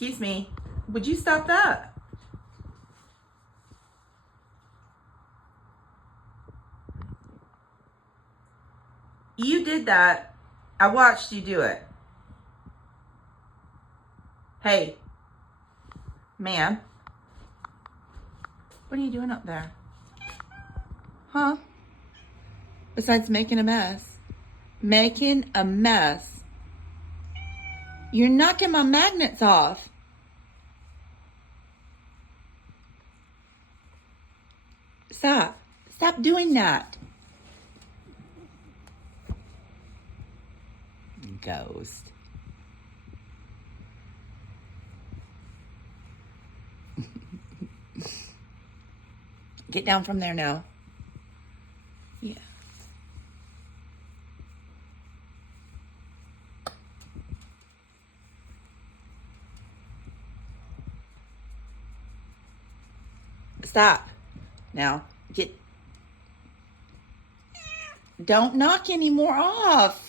Excuse me. Would you stop that? You did that. I watched you do it. Hey, man. What are you doing up there? Huh? Besides making a mess. Making a mess. You're knocking my magnets off. Stop. Stop doing that. Ghost. Get down from there now. Yeah. Stop. Now, get... Don't knock any more off.